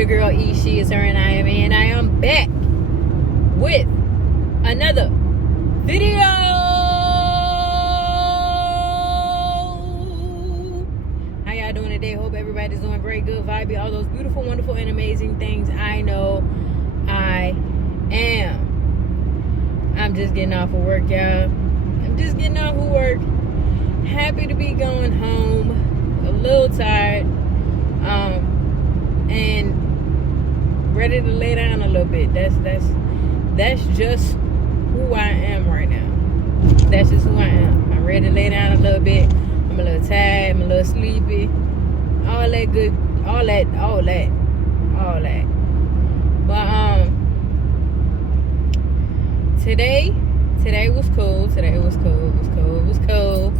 your girl E, she is her, and I am E, and I am back with another video. How y'all doing today? Hope everybody's doing great, good, vibey, all those beautiful, wonderful, and amazing things. I know I am. I'm just getting off of work, y'all. I'm just getting off of work. Happy to be going home. A little tired. And ready to lay down a little bit. That's just who I am right now. That's just who I am. I'm ready to lay down a little bit. I'm a little tired. I'm a little sleepy. All that good. All that. But today was cool. It was cool.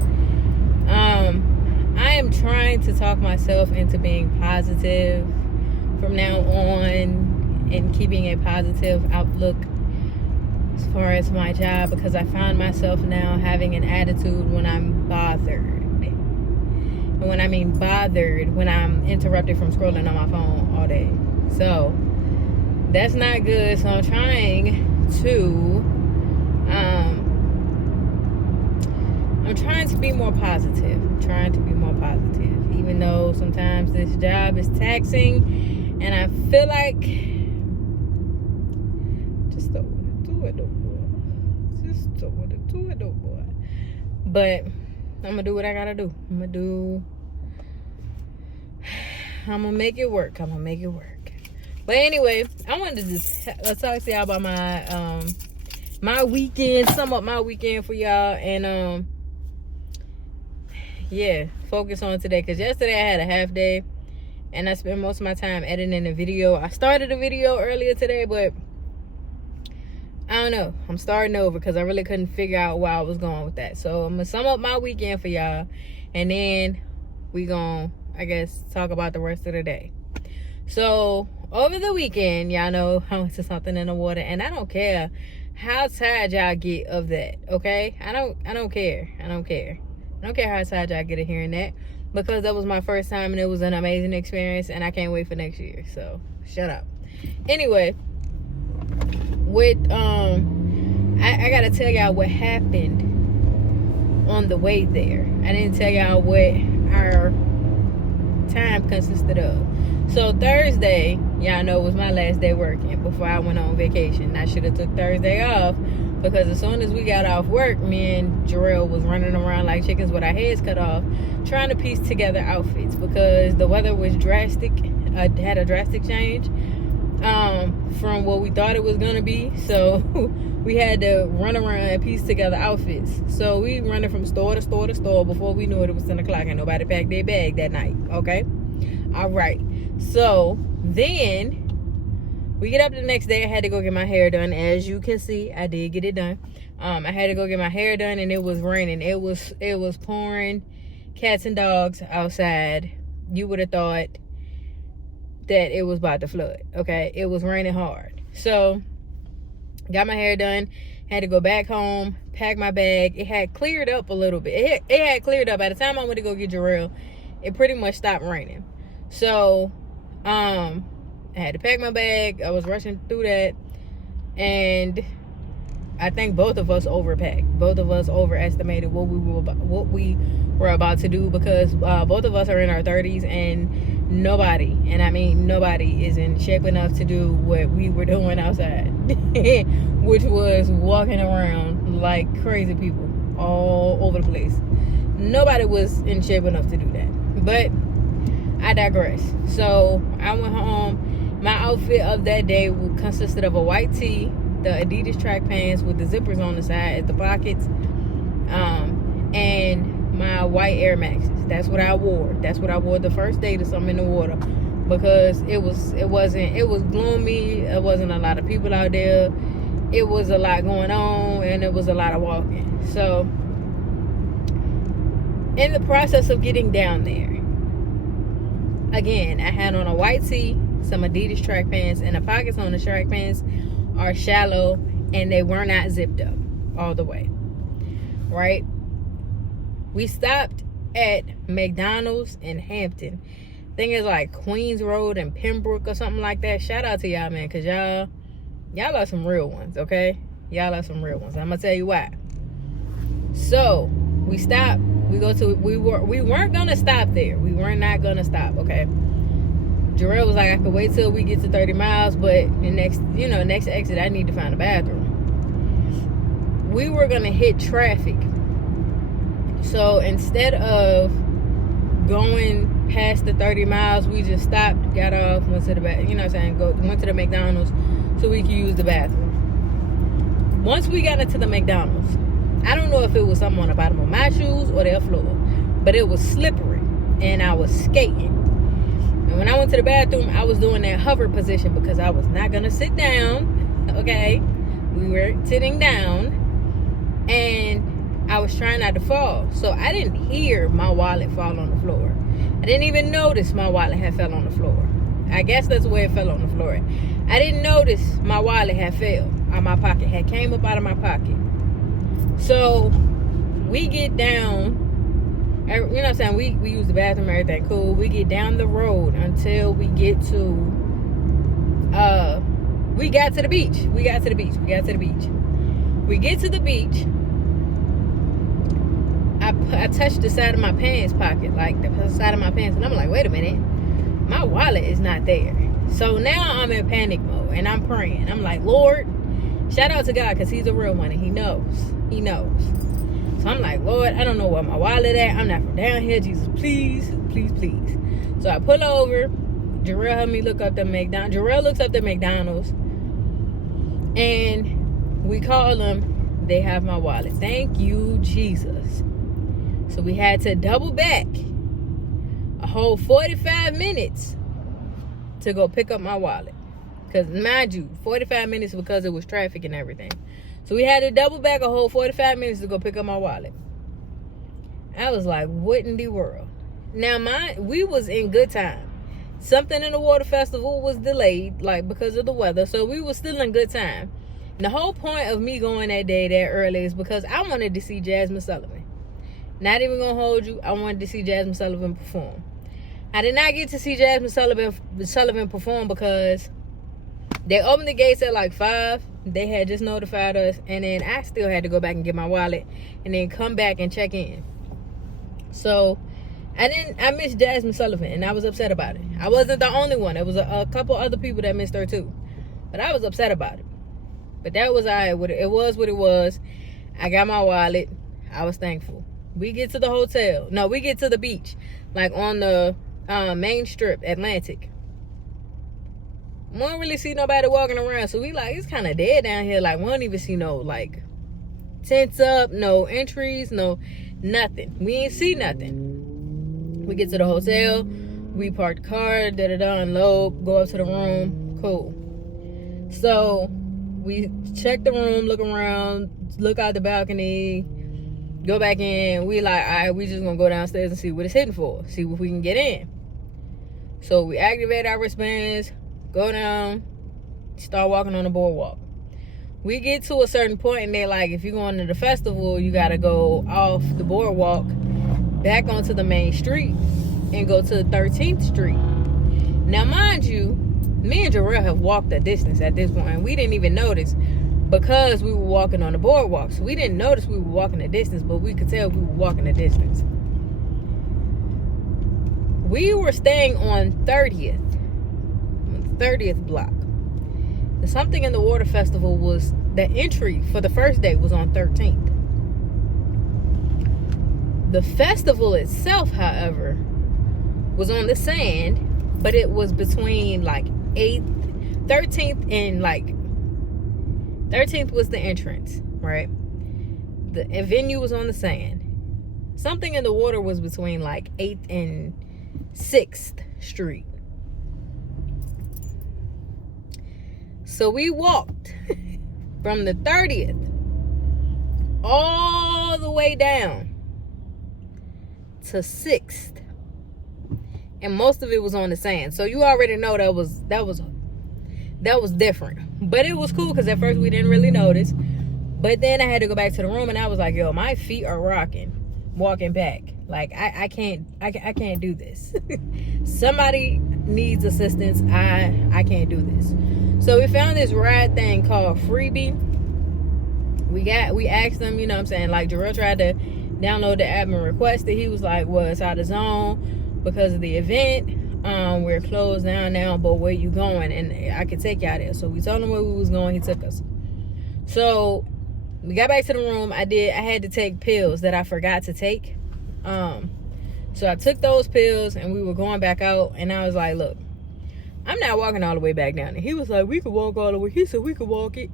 I am trying to talk myself into being positive from now on and keeping a positive outlook as far as my job, because I find myself now having an attitude when I'm bothered. And when I mean bothered, when I'm interrupted from scrolling on my phone all day. So that's not good. So I'm trying to be more positive. Even though sometimes this job is taxing and I feel like just don't want to do it no more. But I'm gonna do what I gotta do. I'm gonna make it work. But anyway, I wanted to just talk to y'all about my weekend, sum up my weekend for y'all, and focus on today, because yesterday I had a half day and I spent most of my time editing a video. I started a video earlier today, but I don't know, I'm starting over because I really couldn't figure out where I was going with that. So I'm gonna sum up my weekend for y'all, and then we gonna, I guess, talk about the rest of the day. So over the weekend, y'all know I went to something in the water, and I don't care how tired y'all get of that, okay? I don't care how tired y'all get of hearing that, because that was my first time and it was an amazing experience, and I can't wait for next year. So shut up. Anyway, with I gotta tell y'all what happened on the way there. I didn't tell y'all what our time consisted of. So Thursday, y'all know, was my last day working before I went on vacation. I should have took Thursday off, because as soon as we got off work, me and Jarrell was running around like chickens with our heads cut off, trying to piece together outfits, because the weather was drastic, had a drastic change from what we thought it was gonna be. So we had to run around and piece together outfits. So we running from store to store to store. Before we knew it, it was 10 o'clock and nobody packed their bag that night. Okay, all right. So then we get up the next day. I had to go get my hair done. As you can see, I did get it done. I had to go get my hair done, and it was raining. It was pouring cats and dogs outside. You would have thought that it was about to flood. Okay, it was raining hard. So got my hair done. Had to go back home, pack my bag. It had cleared up a little bit. It had cleared up. By the time I went to go get Jarrell, it pretty much stopped raining. So I had to pack my bag. I was rushing through that, and I think both of us overpacked. Both of us overestimated what we were about to do, because both of us are in our 30s, and nobody, and I mean nobody, is in shape enough to do what we were doing outside, which was walking around like crazy people all over the place. Nobody was in shape enough to do that. But I digress. So I went home. My outfit of that day consisted of a white tee, the Adidas track pants with the zippers on the side at the pockets, and my white Air Maxes. That's what I wore. The first day to something in the water, because it was gloomy. There wasn't a lot of people out there. It was a lot going on, and it was a lot of walking. So in the process of getting down there, again, I had on a white tee, some Adidas track pants, and the pockets on the track pants are shallow, and they were not zipped up all the way, right? We stopped at McDonald's in Hampton. I think it's like Queens Road and Pembroke or something like that. Shout out to y'all, man, because y'all are some real ones, okay? Y'all are some real ones. I'm gonna tell you why. So we stopped. We weren't gonna stop there. We were not gonna stop, okay? Jarrell was like, I could wait till we get to 30 miles, but the next exit, I need to find a bathroom. We were gonna hit traffic. So instead of going past the 30 miles, we just stopped, got off, went to the went to the McDonald's so we could use the bathroom. Once we got into the McDonald's, I don't know if it was something on the bottom of my shoes or their floor, but it was slippery and I was skating. And when I went to the bathroom, I was doing that hover position because I was not gonna sit down, okay? We were sitting down and I was trying not to fall. So I didn't hear my wallet fall on the floor. I didn't even notice my wallet had fell on the floor. I guess that's where it fell on the floor. I didn't notice my wallet had fell out my pocket, had came up out of my pocket. So we get down, you know what I'm saying? We use the bathroom, everything cool. We get down the road until we get to, we got to the beach. We get to the beach. I touched the side of my pants pocket, like the side of my pants, and I'm like, wait a minute, my wallet is not there. So now I'm in panic mode and I'm praying. I'm like, Lord, shout out to God, because he's a real one and he knows. So I'm like, Lord, I don't know where my wallet at. I'm not from down here. Jesus, please. So I pull over. Jarrell helped me look up the McDonald's. Jarrell looks up the McDonald's. And we call them. They have my wallet. Thank you, Jesus. So we had to double back a whole 45 minutes to go pick up my wallet. Because, mind you, 45 minutes because it was traffic and everything. So we had to double back a whole 45 minutes to go pick up my wallet. I was like, what in the world? Now, we was in good time. Something in the water festival was delayed, like, because of the weather. So we was still in good time. And the whole point of me going that day that early is because I wanted to see Jasmine Sullivan. Not even going to hold you. I wanted to see Jasmine Sullivan perform. I did not get to see Jasmine Sullivan perform because they opened the gates at like 5. They had just notified us, and then I still had to go back and get my wallet and then come back and check in. So I missed Jasmine Sullivan, and I was upset about it. I wasn't the only one. There was a couple other people that missed her too, but I was upset about it. But that was it was what it was. I got my wallet. I was thankful. We get to the hotel. No, we get to the beach, like on the main strip, Atlantic. We don't really see nobody walking around, so we like, it's kind of dead down here. Like, we don't even see no like tents up, no entries, no nothing. We ain't see nothing. We get to the hotel, we park the car, unload, go up to the room, cool. So we check the room, look around, look out the balcony, go back in. We like, all right, we just gonna go downstairs and see what it's hitting for, see if we can get in. So we activate our wristbands, go down, start walking on the boardwalk. We get to a certain point and they're like, if you're going to the festival, you got to go off the boardwalk back onto the main street and go to 13th Street. Now, mind you, me and Jarrell have walked a distance at this point, and we didn't even notice because we were walking on the boardwalk. So we didn't notice we were walking a distance, but we could tell we were walking a distance. We were staying on 30th block. Something in the water festival was, the entry for the first day was on 13th. The festival itself, however, was on the sand, but it was between like 13th and like 13th was the entrance, right? The venue was on the sand. Something in the water was between like 8th and 6th Street. So we walked from the 30th all the way down to 6th. And most of it was on the sand. So you already know that was different. But it was cool because at first we didn't really notice. But then I had to go back to the room and I was like, yo, my feet are rocking walking back. Like, I can't do this. Somebody needs assistance. I can't do this. So we found this ride thing called Freebie. We asked them, you know what I'm saying, like Jarrell tried to download the app and requested. He was like, well, it's out of zone because of the event. We're closed down now, but where you going? And I could take y'all there. So we told him where we was going. He took us. So we got back to the room. I had to take pills that I forgot to take. So I took those pills and we were going back out, and I was like, look, I'm not walking all the way back down there. He was like, we could walk all the way. He said we could walk it.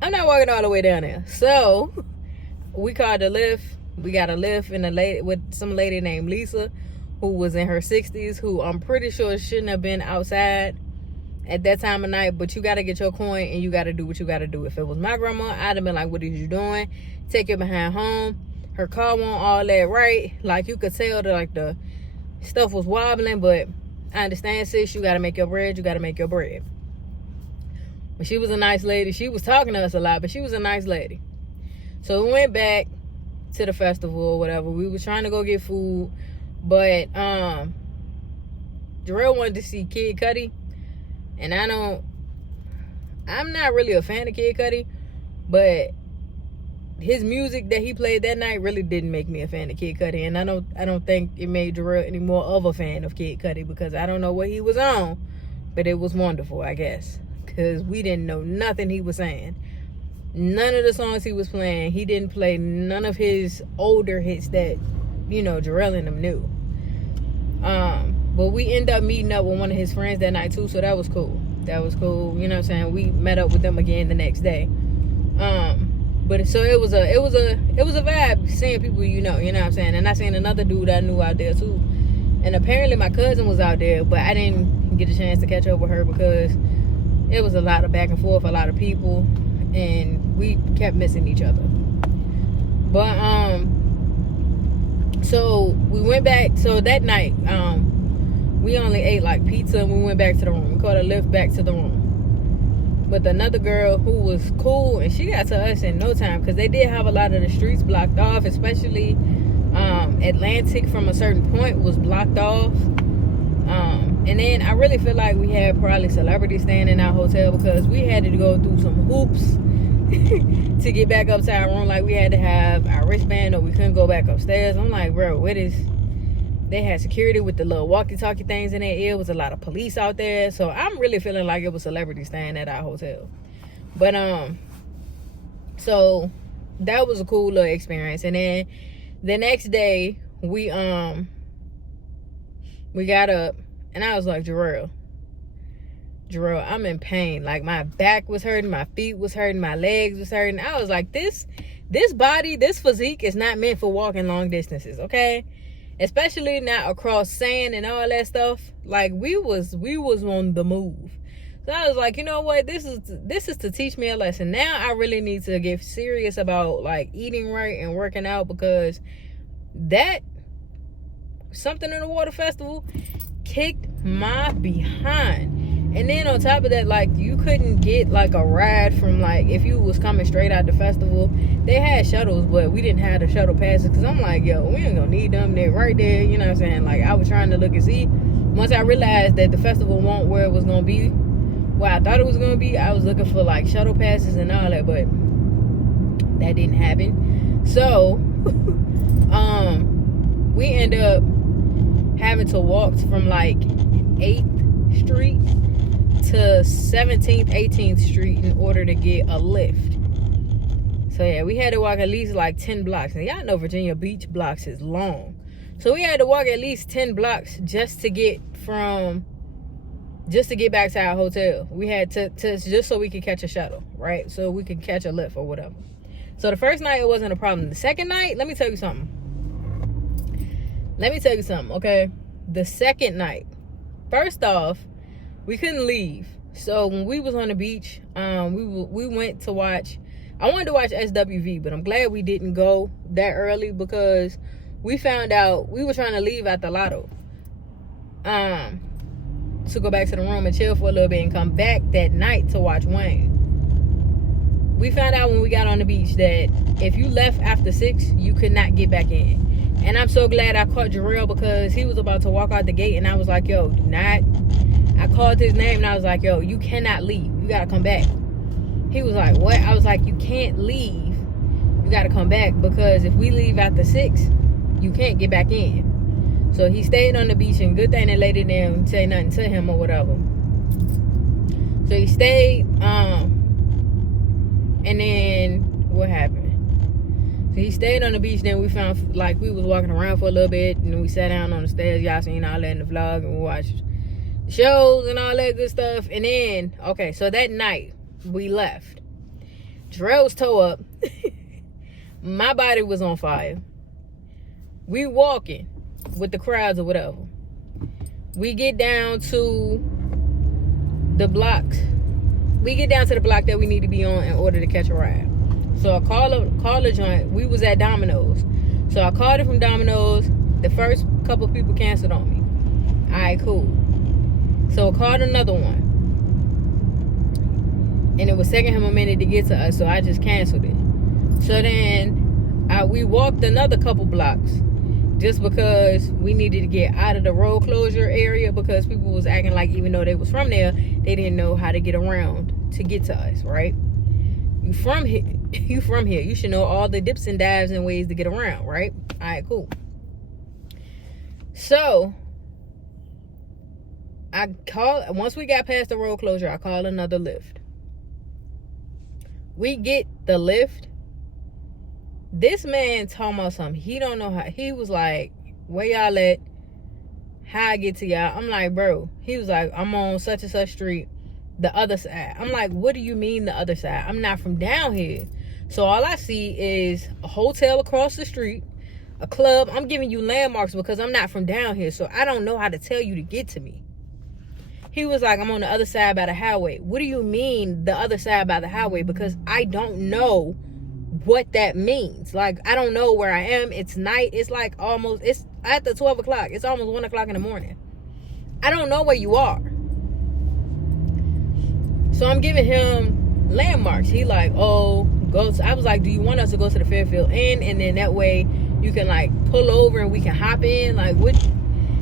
I'm not walking all the way down there. So we called the Lyft. We got a Lyft and a lady with some lady named Lisa, who was in her 60s, who I'm pretty sure shouldn't have been outside at that time of night. But you got to get your coin and you got to do what you got to do. If it was my grandma, I'd have been like, what are you doing? Take her behind home. Her car wasn't all that right. Like, you could tell that, like, the stuff was wobbling. But I understand, sis, you got to make your bread. You got to make your bread. But she was a nice lady. She was talking to us a lot, but she was a nice lady. So we went back to the festival or whatever. We were trying to go get food, but Jarrell wanted to see Kid Cudi, and I'm not really a fan of Kid Cudi, but his music that he played that night really didn't make me a fan of Kid Cudi, and I don't think it made Jarrell any more of a fan of Kid Cudi, because I don't know what he was on, but it was wonderful, I guess, because we didn't know nothing he was saying. None of the songs he was playing, he didn't play none of his older hits that, you know, Jarrell and them knew. But we ended up meeting up with one of his friends that night too, so that was cool. You know what I'm saying? We met up with them again the next day. But so it was a vibe seeing people you know what I'm saying? And I seen another dude I knew out there too. And apparently my cousin was out there, but I didn't get a chance to catch up with her because it was a lot of back and forth, a lot of people, and we kept missing each other. But so we went back. So that night, we only ate like pizza and we went back to the room. We called a Lyft back to the room. But another girl who was cool, and she got to us in no time, because they did have a lot of the streets blocked off, especially Atlantic from a certain point was blocked off. And then I really feel like we had probably celebrities staying in our hotel, because we had to go through some hoops to get back up to our room. Like, we had to have our wristband or we couldn't go back upstairs. I'm like, bro, what is... They had security with the little walkie-talkie things in their ear. It was a lot of police out there. So I'm really feeling like it was celebrities staying at our hotel. But so that was a cool little experience. And then the next day we got up and I was like, Jarrell, I'm in pain. Like, my back was hurting, my feet was hurting, my legs was hurting. I was like, this body, this physique is not meant for walking long distances, okay? Especially not across sand and all that stuff. Like, we was on the move. So I was like, you know what? This is to teach me a lesson. Now I really need to get serious about, like, eating right and working out, because that Something in the Water Festival kicked my behind. And then on top of that, like, you couldn't get like a ride from, like, if you was coming straight out the festival. They had shuttles, but we didn't have the shuttle passes, because I'm like, yo, we ain't gonna need them. They're right there, you know what I'm saying? Like, I was trying to look and see. Once I realized that the festival wasn't where it was gonna be, where I thought it was gonna be, I was looking for like shuttle passes and all that, but that didn't happen. So we ended up having to walk from like 8th Street to 17th, 18th Street in order to get a lift. So yeah, we had to walk at least like 10 blocks. And y'all know Virginia Beach blocks is long. So we had to walk at least 10 blocks just to get back to our hotel. We had to just so we could catch a shuttle, right? So we could catch a lift or whatever. So the first night, it wasn't a problem. The second night, let me tell you something, okay? The second night, first off, we couldn't leave. So when we was on the beach, we went to watch, I wanted to watch SWV, but I'm glad we didn't go that early, because we found out we were trying to leave at the Lotto to go back to the room and chill for a little bit and come back that night to watch Wayne. we found out when we got on the beach that if you left after 6, you could not get back in. And I'm so glad I caught Jarrell, because he was about to walk out the gate, and I was like, yo, do not. I called his name, and I was like, yo, you cannot leave. You got to come back. He was like, what? I was like, you can't leave. You got to come back, because if we leave after 6, you can't get back in. So he stayed on the beach, and good thing the lady didn't say nothing to him or whatever. So he stayed, and then what happened? So he stayed on the beach. Then we found, like, we was walking around for a little bit, and then we sat down on the stairs. Y'all seen all that in the vlog, and we watched shows and all that good stuff. And then, okay, so that night we left. Jarrell's toe up. My body was on fire. We walking with the crowds or whatever. We get down to the blocks. We get down to the block that we need to be on in order to catch a ride. So I call a joint. We was at Domino's. So I called it from Domino's. The first couple people canceled on me. All right, cool. So I called another one. And it was taking him a minute to get to us, so I just canceled it. So then we walked another couple blocks just because we needed to get out of the road closure area, because people was acting like even though they was from there, they didn't know how to get around to get to us, right? You from here. You should know all the dips and dives and ways to get around, right? All right, cool. So once we got past the road closure, I called another Lyft. We get the Lyft. This man talking about something. He don't know how. He was like, where y'all at? How I get to y'all? I'm like, bro. He was like, I'm on such and such street, the other side. I'm like, what do you mean the other side? I'm not from down here. So all I see is a hotel across the street, a club. I'm giving you landmarks because I'm not from down here. So I don't know how to tell you to get to me. He was like, I'm on the other side by the highway. What do you mean the other side by the highway? Because I don't know what that means. Like, I don't know where I am. It's night. It's like almost, it's after 12 o'clock. It's almost 1 o'clock in the morning. I don't know where you are. So I'm giving him landmarks. He like, oh, go. I was like, do you want us to go to the Fairfield Inn? And then that way you can like pull over and we can hop in. Like, what?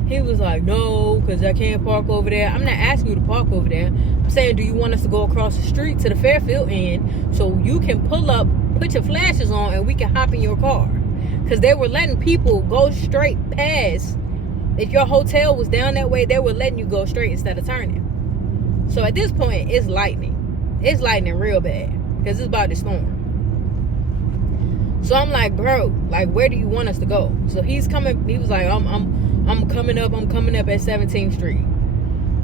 He was like, no, because I can't park over there. I'm not asking you to park over there. I'm saying, do you want us to go across the street to the Fairfield Inn so you can pull up, put your flashes on, and we can hop in your car? Because they were letting people go straight past. If your hotel was down that way, they were letting you go straight instead of turning. So at this point, it's lightning. It's lightning real bad because it's about to storm. So I'm like, bro, like, where do you want us to go? So he's coming. He was like, I'm coming up. I'm coming up at 17th Street.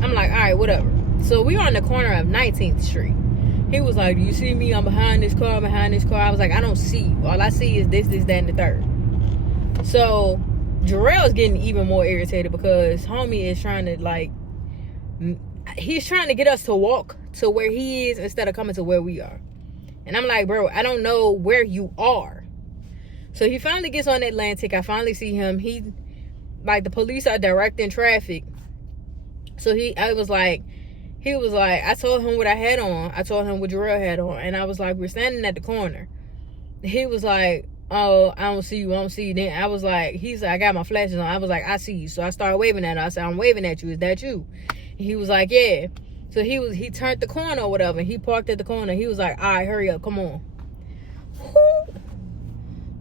I'm like, all right, whatever. So we are on the corner of 19th Street. He was like, do you see me? I'm behind this car. I was like, I don't see you. All I see is this, that, and the third. So Jarrell's getting even more irritated because homie is trying to like, he's trying to get us to walk to where he is instead of coming to where we are. And I'm like, bro, I don't know where you are. So he finally gets on Atlantic. I finally see him. He, like, the police are directing traffic. So he was like, I told him what I had on. I told him what Jarrell had on. And I was like, we're standing at the corner. He was like, oh, I don't see you. Then I was like, he's like, I got my flashes on. I was like, I see you. So I started waving at him. I said, I'm waving at you. Is that you? And he was like, yeah. So he turned the corner or whatever. And he parked at the corner. He was like, all right, hurry up. Come on.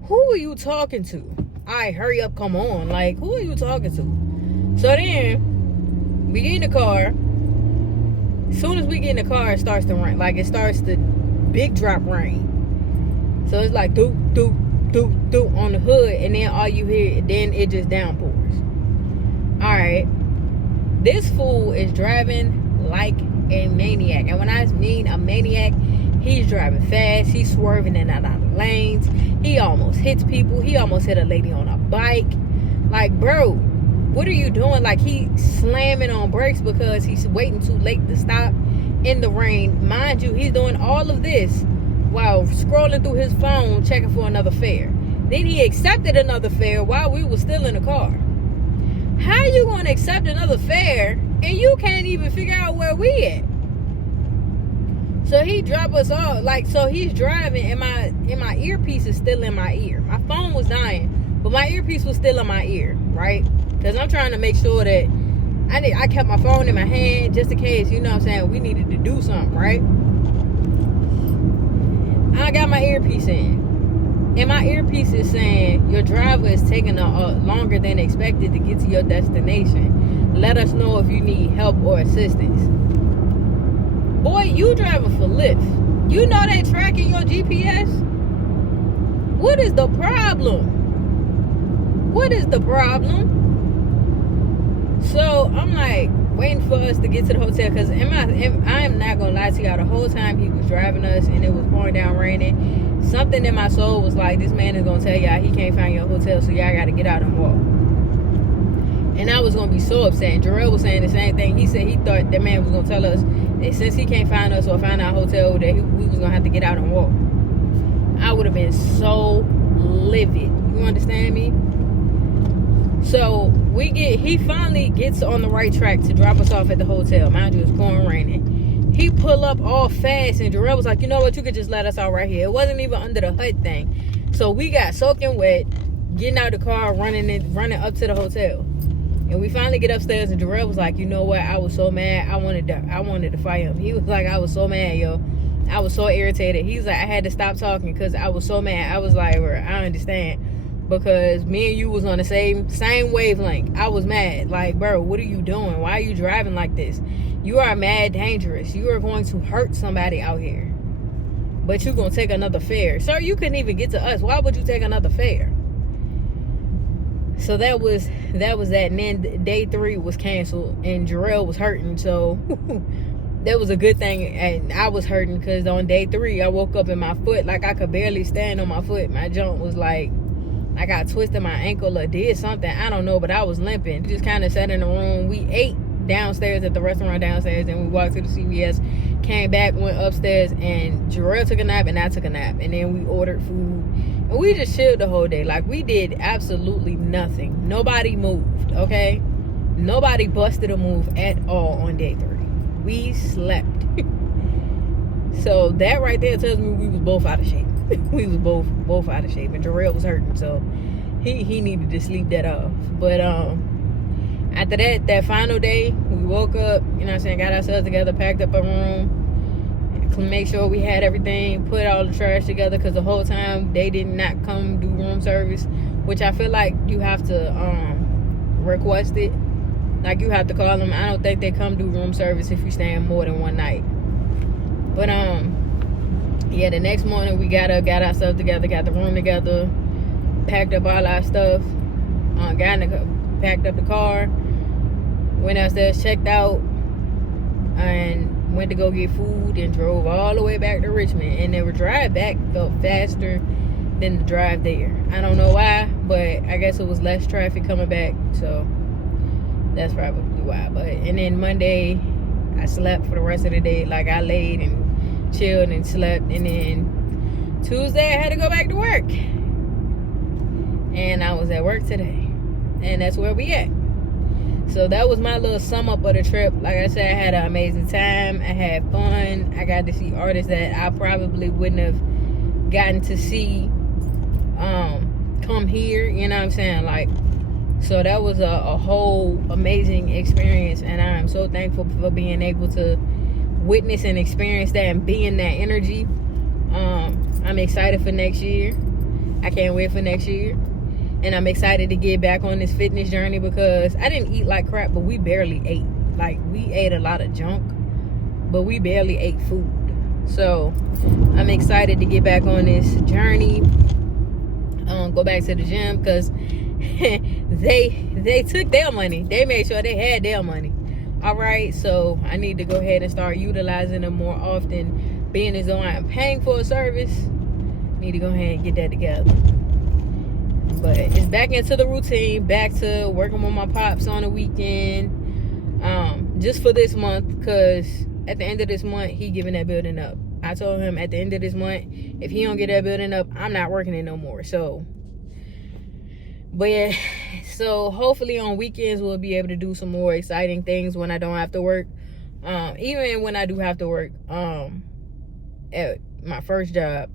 Who are you talking to? All right, hurry up. Come on. Like, who are you talking to? So then we get in the car. As soon as we get in the car, it starts to rain. Like, it starts to big drop rain. So it's like doop, doop, doop, doop on the hood. And then all you hear, then it just downpours. All right. This fool is driving like a maniac. And when I mean a maniac, he's driving fast. He's swerving in and out of lanes. He almost hits people. He almost hit a lady on a bike. Like, bro, what are you doing? Like, he slamming on brakes because he's waiting too late to stop in the rain. Mind you, he's doing all of this while scrolling through his phone checking for another fare. Then he accepted another fare while we were still in the car. How you going to accept another fare and you can't even figure out where we at? So he dropped us off, like, so he's driving and my earpiece is still in my ear. My phone was dying, but my earpiece was still in my ear, right? Because I'm trying to make sure that I kept my phone in my hand just in case, you know what I'm saying, we needed to do something, right? I got my earpiece in, and my earpiece is saying, your driver is taking longer than expected to get to your destination. Let us know if you need help or assistance. Boy, you driving for Lyft. You know they tracking your GPS? What is the problem? What is the problem? So I'm like waiting for us to get to the hotel, because I am not gonna lie to y'all, the whole time he was driving us and it was pouring down raining, something in my soul was like, this man is gonna tell y'all he can't find your hotel, so y'all gotta get out and walk. And I was gonna be so upset. And Jarrell was saying the same thing. He said he thought that man was gonna tell us that since he can't find us or find our hotel, that we was gonna have to get out and walk. I would have been so livid. You understand me? So he finally gets on the right track to drop us off at the hotel. Mind you, it's pouring raining. He pull up all fast, and Jarrell was like, you know what, you could just let us out right here. It wasn't even under the hood thing. So we got soaking wet, getting out of the car, running up to the hotel. And we finally get upstairs, and Jarrell was like, you know what, I was so mad, I wanted to fight him. He was like, I was so mad, yo. I was so irritated. He's like, I had to stop talking because I was so mad. I was like, I understand. Because me and you was on the same wavelength. I was mad. Like, bro, what are you doing? Why are you driving like this? You are mad dangerous. You are going to hurt somebody out here. But you're going to take another fare. Sir, you couldn't even get to us. Why would you take another fare? So that was that. And then day 3 was canceled, and Jarrell was hurting. So that was a good thing. And I was hurting because on day 3, I woke up and my foot, like I could barely stand on my foot. My joint was like, I got twisted my ankle or did something. I don't know, but I was limping. We just kind of sat in the room. We ate downstairs at the restaurant downstairs, and we walked to the CVS, came back, went upstairs, and Jarrell took a nap and I took a nap. And then we ordered food. And we just chilled the whole day. Like, we did absolutely nothing. Nobody moved, okay? Nobody busted a move at all on day 3. We slept. So that right there tells me we was both out of shape. We was both out of shape, and Jarrell was hurting, so he needed to sleep that off. But after that final day, we woke up, you know what I'm saying, got ourselves together, packed up our room, make sure we had everything, put all the trash together, because the whole time they did not come do room service, which I feel like you have to request it. Like, you have to call them. I don't think they come do room service if you stay in more than one night. But yeah, the next morning we got up, got ourselves together, got the room together, packed up all our stuff, packed up the car, went upstairs, checked out, and went to go get food, and drove all the way back to Richmond. And the drive back felt faster than the drive there. I don't know why, but I guess it was less traffic coming back, so that's probably why. And then Monday, I slept for the rest of the day. Like, I laid and chilled and slept. And then Tuesday, I had to go back to work. And I was at work today. And that's where we at. So that was my little sum up of the trip. Like I said, I had an amazing time. I had fun. I got to see artists that I probably wouldn't have gotten to see come here. You know what I'm saying? Like, so that was a whole amazing experience. And I am so thankful for being able to witness and experience that and be in that energy. I'm excited for next year. I can't wait for next year. And I'm excited to get back on this fitness journey, because I didn't eat like crap, but we barely ate. Like, we ate a lot of junk, but we barely ate food. So I'm excited to get back on this journey. Go back to the gym, because they took their money. They made sure they had their money. All right, so I need to go ahead and start utilizing them more often. Being as though I am paying for a service, need to go ahead and get that together. But it's back into the routine, back to working with my pops on the weekend, just for this month, because at the end of this month, he giving that building up. I told him at the end of this month, if he don't get that building up, I'm not working it no more. So, but yeah, so hopefully on weekends we'll be able to do some more exciting things when I don't have to work. Even when I do have to work, at my first job,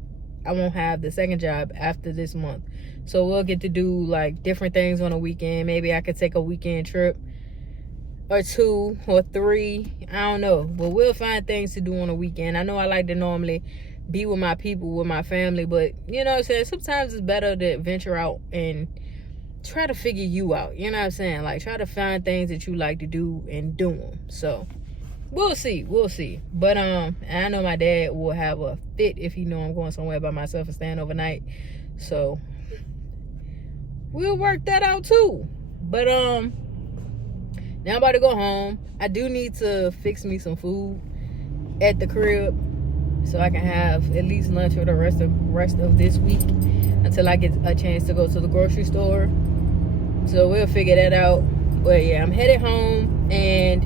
I won't have the second job after this month. So we'll get to do like different things on a weekend. Maybe I could take a weekend trip or 2 or 3. I don't know. But we'll find things to do on a weekend. I know I like to normally be with my people, with my family, but you know what I'm saying? Sometimes it's better to venture out and try to figure you out. You know what I'm saying? Like, try to find things that you like to do and do them. So we'll see. But and I know my dad will have a fit if he know I'm going somewhere by myself and staying overnight. So we'll work that out too. But now I'm about to go home. I do need to fix me some food at the crib so I can have at least lunch for the rest of this week until I get a chance to go to the grocery store. So we'll figure that out. But yeah, I'm headed home and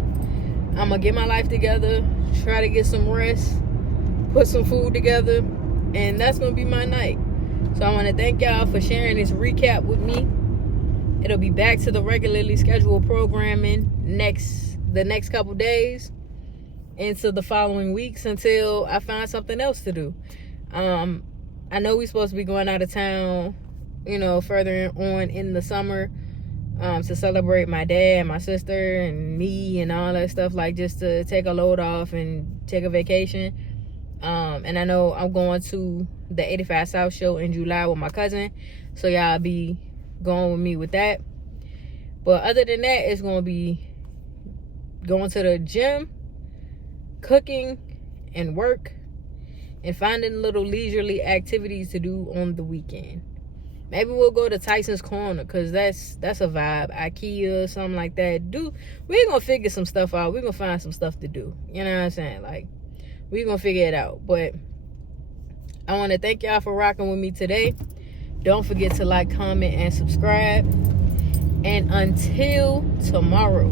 I'm gonna get my life together, try to get some rest, put some food together, and that's gonna be my night. So I want to thank y'all for sharing this recap with me. It'll be back to the regularly scheduled programming the next couple days into the following weeks until I find something else to do. I know we're supposed to be going out of town, further on in the summer, to celebrate my dad, my sister, and me, and all that stuff, like just to take a load off and take a vacation. And I know I'm going to the 85 South show in July with my cousin, so y'all be going with me with that. But other than that, it's gonna be going to the gym, cooking, and work, and finding little leisurely activities to do on the weekend. Maybe we'll go to Tyson's Corner, because that's a vibe. IKEA or something like that. We're gonna figure some stuff out. We're gonna find some stuff to do. You know what I'm saying? Like, we're gonna figure it out. But I want to thank y'all for rocking with me today. Don't forget to like, comment, and subscribe. And until tomorrow,